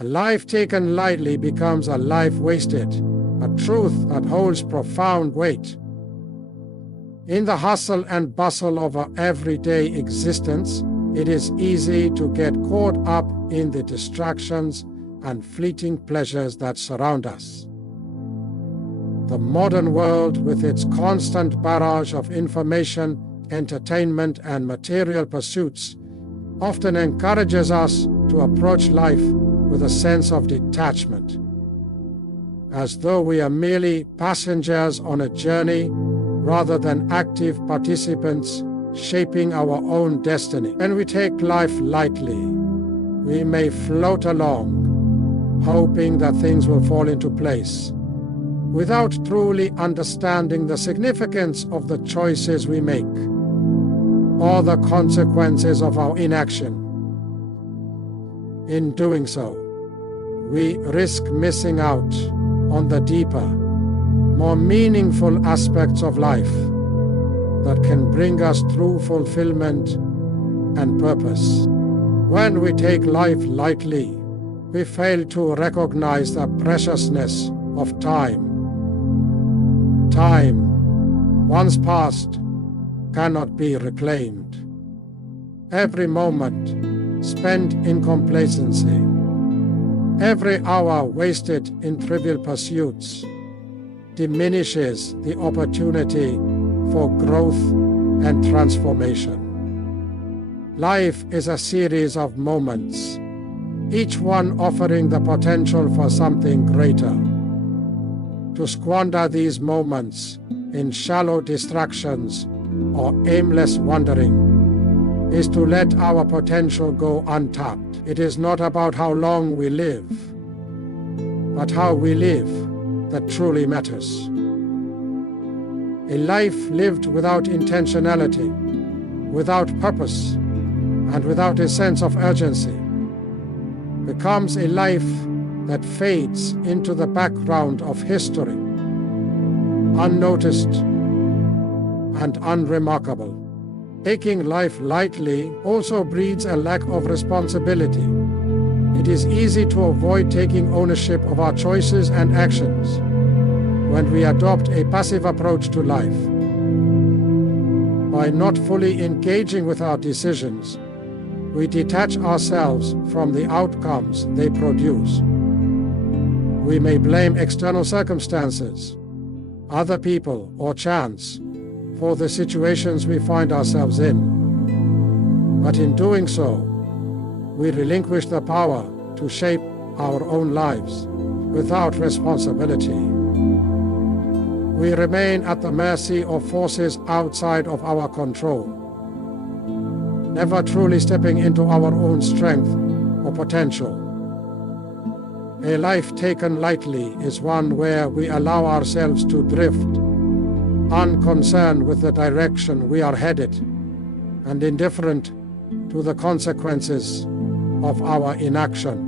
A life taken lightly becomes a life wasted, a truth that holds profound weight. In the hustle and bustle of our everyday existence, it is easy to get caught up in the distractions and fleeting pleasures that surround us. The modern world, with its constant barrage of information, entertainment, and material pursuits, often encourages us to approach life with a sense of detachment, as though we are merely passengers on a journey rather than active participants shaping our own destiny. When we take life lightly, we may float along, hoping that things will fall into place, without truly understanding the significance of the choices we make or the consequences of our inaction. In doing so, we risk missing out on the deeper, more meaningful aspects of life that can bring us true fulfillment and purpose. When we take life lightly, we fail to recognize the preciousness of time. Time, once past, cannot be reclaimed. Every moment spent in complacency, every hour wasted in trivial pursuits, diminishes the opportunity for growth and transformation. Life is a series of moments, each one offering the potential for something greater. To squander these moments in shallow distractions or aimless wandering is to let our potential go untapped. It is not about how long we live, but how we live that truly matters. A life lived without intentionality, without purpose, and without a sense of urgency becomes a life that fades into the background of history, unnoticed and unremarkable. Taking life lightly also breeds a lack of responsibility. It is easy to avoid taking ownership of our choices and actions when we adopt a passive approach to life. By not fully engaging with our decisions, we detach ourselves from the outcomes they produce. We may blame external circumstances, other people, or chance for the situations we find ourselves in. But in doing so, we relinquish the power to shape our own lives without responsibility. We remain at the mercy of forces outside of our control, never truly stepping into our own strength or potential. A life taken lightly is one where we allow ourselves to drift, unconcerned with the direction we are headed and indifferent to the consequences of our inaction.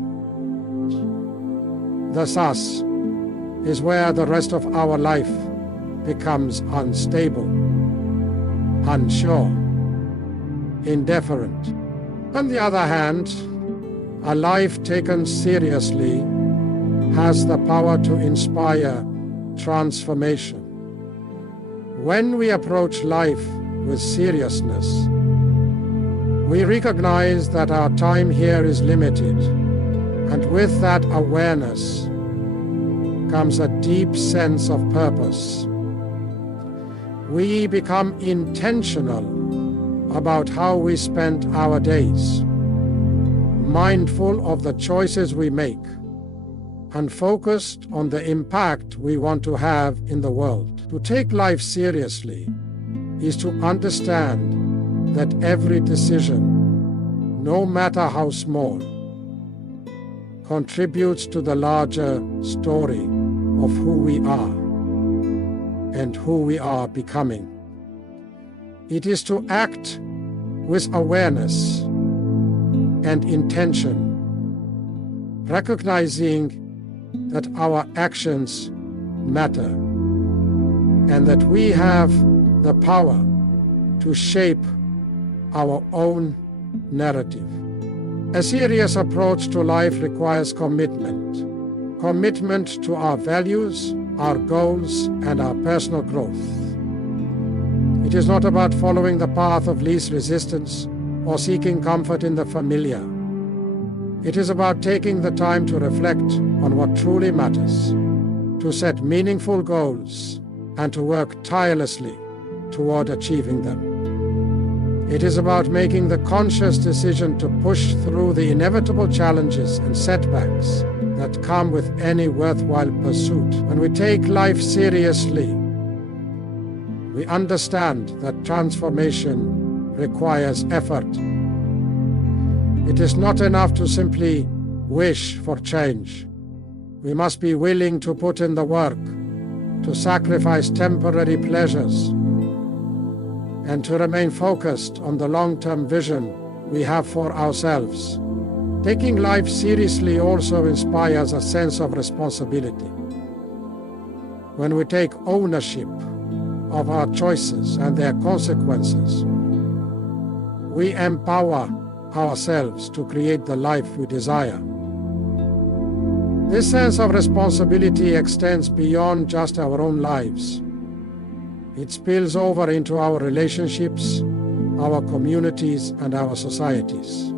Thus is where the rest of our life becomes unstable, unsure, indifferent. On the other hand, a life taken seriously has the power to inspire transformation. When we approach life with seriousness, we recognize that our time here is limited, and with that awareness comes a deep sense of purpose. We become intentional about how we spend our days, mindful of the choices we make, and focused on the impact we want to have in the world. To take life seriously is to understand that every decision, no matter how small, contributes to the larger story of who we are and who we are becoming. It is to act with awareness and intention, recognizing that our actions matter and that we have the power to shape our own narrative. A serious approach to life requires commitment. Commitment to our values, our goals, and our personal growth. It is not about following the path of least resistance or seeking comfort in the familiar. It is about taking the time to reflect on what truly matters, to set meaningful goals, and to work tirelessly toward achieving them. It is about making the conscious decision to push through the inevitable challenges and setbacks that come with any worthwhile pursuit. When we take life seriously, we understand that transformation requires effort. It is not enough to simply wish for change. We must be willing to put in the work, to sacrifice temporary pleasures, and to remain focused on the long-term vision we have for ourselves. Taking life seriously also inspires a sense of responsibility. When we take ownership of our choices and their consequences, we empower ourselves to create the life we desire. This sense of responsibility extends beyond just our own lives. It spills over into our relationships, our communities, and our societies.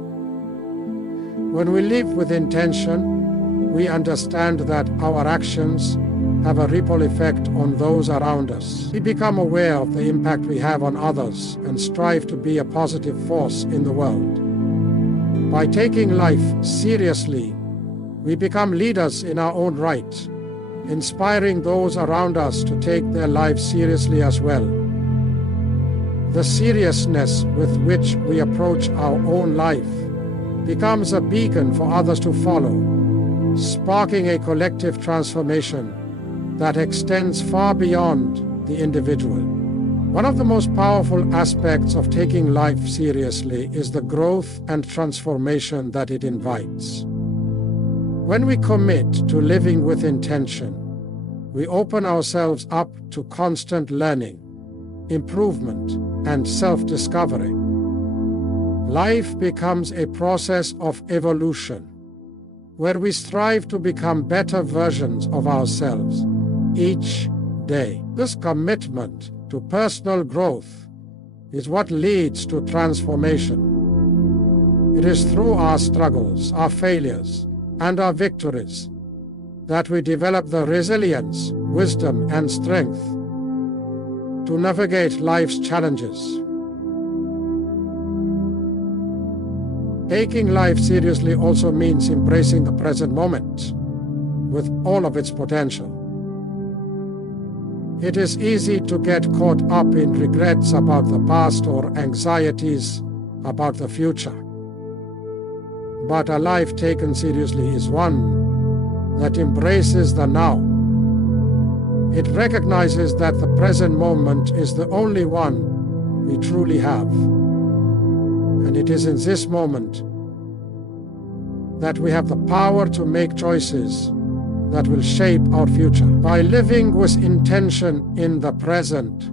When we live with intention, we understand that our actions have a ripple effect on those around us. We become aware of the impact we have on others and strive to be a positive force in the world. By taking life seriously, we become leaders in our own right, inspiring those around us to take their lives seriously as well. The seriousness with which we approach our own life becomes a beacon for others to follow, sparking a collective transformation that extends far beyond the individual. One of the most powerful aspects of taking life seriously is the growth and transformation that it invites. When we commit to living with intention, we open ourselves up to constant learning, improvement, and self-discovery. Life becomes a process of evolution, where we strive to become better versions of ourselves each day. This commitment to personal growth is what leads to transformation. It is through our struggles, our failures, and our victories that we develop the resilience, wisdom, and strength to navigate life's challenges. Taking life seriously also means embracing the present moment with all of its potential. It is easy to get caught up in regrets about the past or anxieties about the future. But a life taken seriously is one that embraces the now. It recognizes that the present moment is the only one we truly have. And it is in this moment that we have the power to make choices that will shape our future. By living with intention in the present,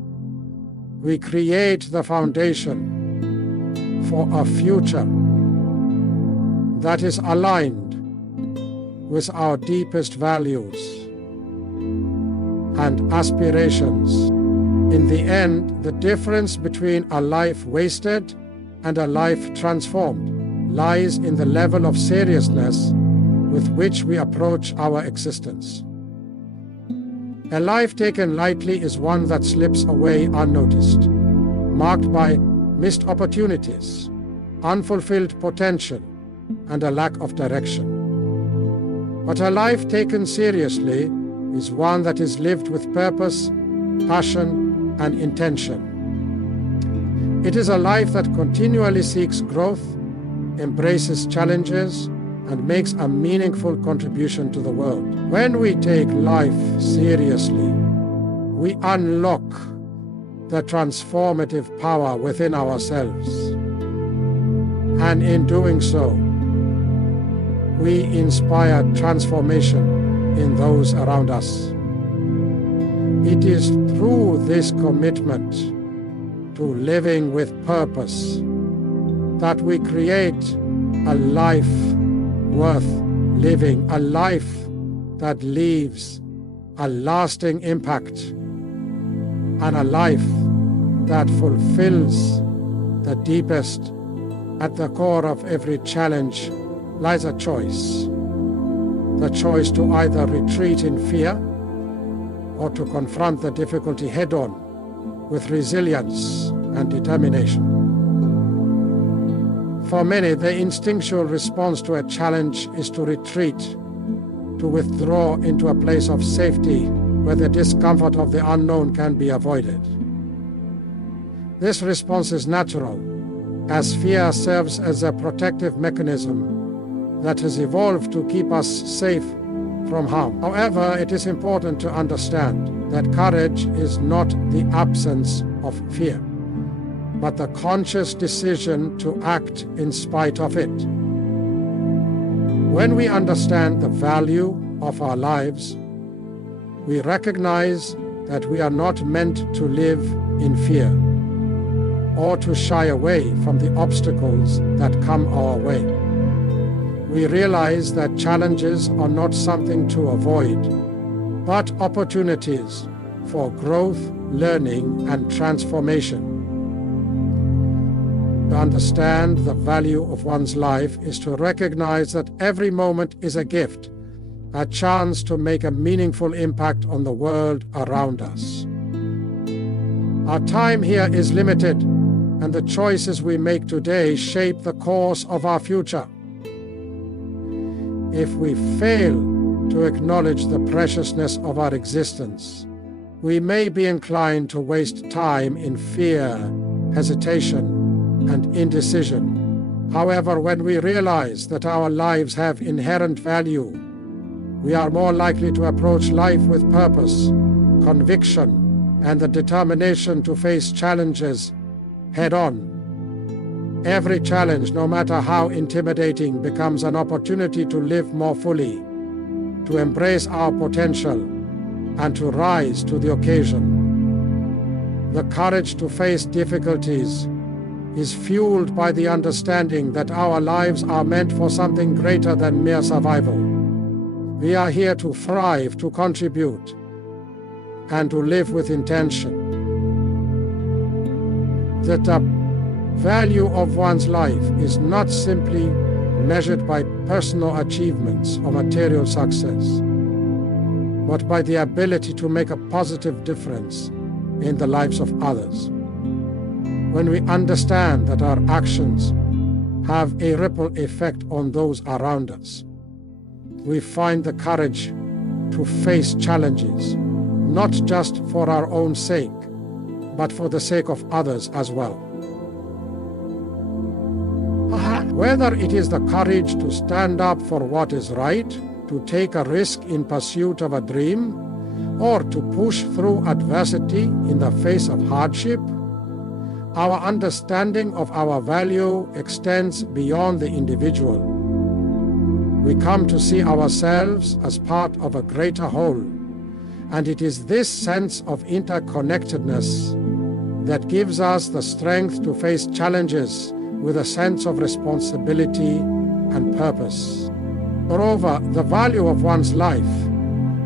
we create the foundation for a future that is aligned with our deepest values and aspirations. In the end, the difference between a life wasted and a life transformed lies in the level of seriousness with which we approach our existence. A life taken lightly is one that slips away unnoticed, marked by missed opportunities, unfulfilled potential, and a lack of direction. But a life taken seriously is one that is lived with purpose, passion, and intention. It is a life that continually seeks growth, embraces challenges, and makes a meaningful contribution to the world. When we take life seriously, we unlock the transformative power within ourselves. And in doing so, we inspire transformation in those around us. It is through this commitment to living with purpose that we create a life worth living, a life that leaves a lasting impact, and a life that fulfills the deepest. At the core of every challenge lies a choice. The choice to either retreat in fear or to confront the difficulty head-on with resilience and determination. For many, the instinctual response to a challenge is to retreat, to withdraw into a place of safety where the discomfort of the unknown can be avoided. This response is natural, as fear serves as a protective mechanism that has evolved to keep us safe from harm. However, it is important to understand that courage is not the absence of fear, but the conscious decision to act in spite of it. When we understand the value of our lives, we recognize that we are not meant to live in fear or to shy away from the obstacles that come our way. We realize that challenges are not something to avoid, but opportunities for growth, learning, and transformation. To understand the value of one's life is to recognize that every moment is a gift, a chance to make a meaningful impact on the world around us. Our time here is limited, and the choices we make today shape the course of our future. If we fail to acknowledge the preciousness of our existence, we may be inclined to waste time in fear, hesitation, and indecision. However, when we realize that our lives have inherent value, we are more likely to approach life with purpose, conviction, and the determination to face challenges head-on. Every challenge, no matter how intimidating, becomes an opportunity to live more fully, to embrace our potential, and to rise to the occasion. The courage to face difficulties is fueled by the understanding that our lives are meant for something greater than mere survival. We are here to thrive, to contribute, and to live with intention. That the value of one's life is not simply measured by personal achievements or material success, but by the ability to make a positive difference in the lives of others. When we understand that our actions have a ripple effect on those around us, we find the courage to face challenges, not just for our own sake, but for the sake of others as well. Whether it is the courage to stand up for what is right, to take a risk in pursuit of a dream, or to push through adversity in the face of hardship, our understanding of our value extends beyond the individual. We come to see ourselves as part of a greater whole, and it is this sense of interconnectedness that gives us the strength to face challenges with a sense of responsibility and purpose. Moreover, the value of one's life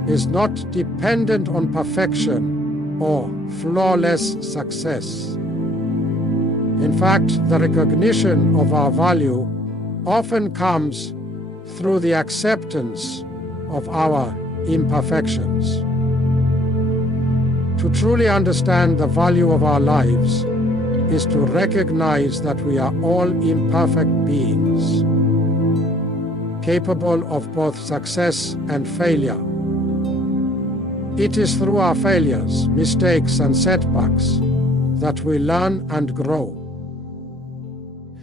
is not dependent on perfection or flawless success. In fact, the recognition of our value often comes through the acceptance of our imperfections. To truly understand the value of our lives is to recognize that we are all imperfect beings, capable of both success and failure. It is through our failures, mistakes, and setbacks that we learn and grow.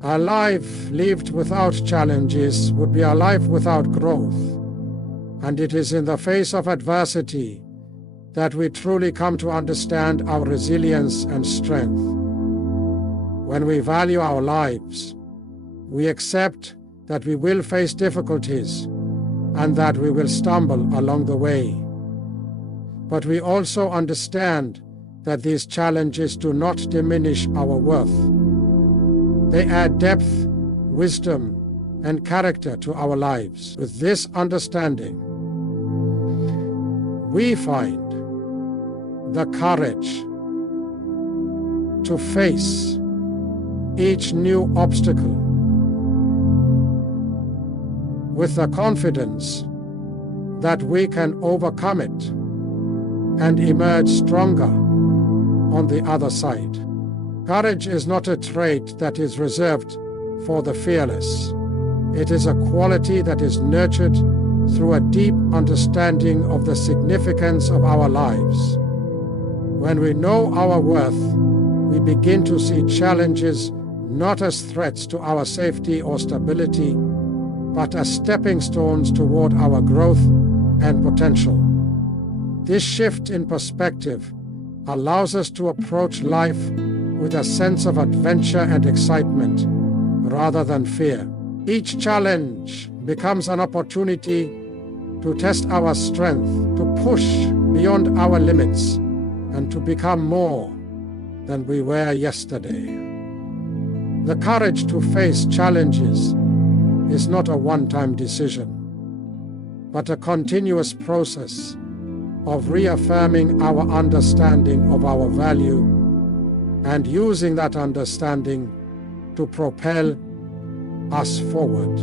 A life lived without challenges would be a life without growth, and it is in the face of adversity that we truly come to understand our resilience and strength. When we value our lives, we accept that we will face difficulties and that we will stumble along the way. But we also understand that these challenges do not diminish our worth. They add depth, wisdom, and character to our lives. With this understanding, we find the courage to face each new obstacle with the confidence that we can overcome it and emerge stronger on the other side. Courage is not a trait that is reserved for the fearless. It is a quality that is nurtured through a deep understanding of the significance of our lives. When we know our worth, we begin to see challenges not as threats to our safety or stability, but as stepping stones toward our growth and potential. This shift in perspective allows us to approach life with a sense of adventure and excitement rather than fear. Each challenge becomes an opportunity to test our strength, to push beyond our limits, and to become more than we were yesterday. The courage to face challenges is not a one-time decision, but a continuous process of reaffirming our understanding of our value and using that understanding to propel us forward.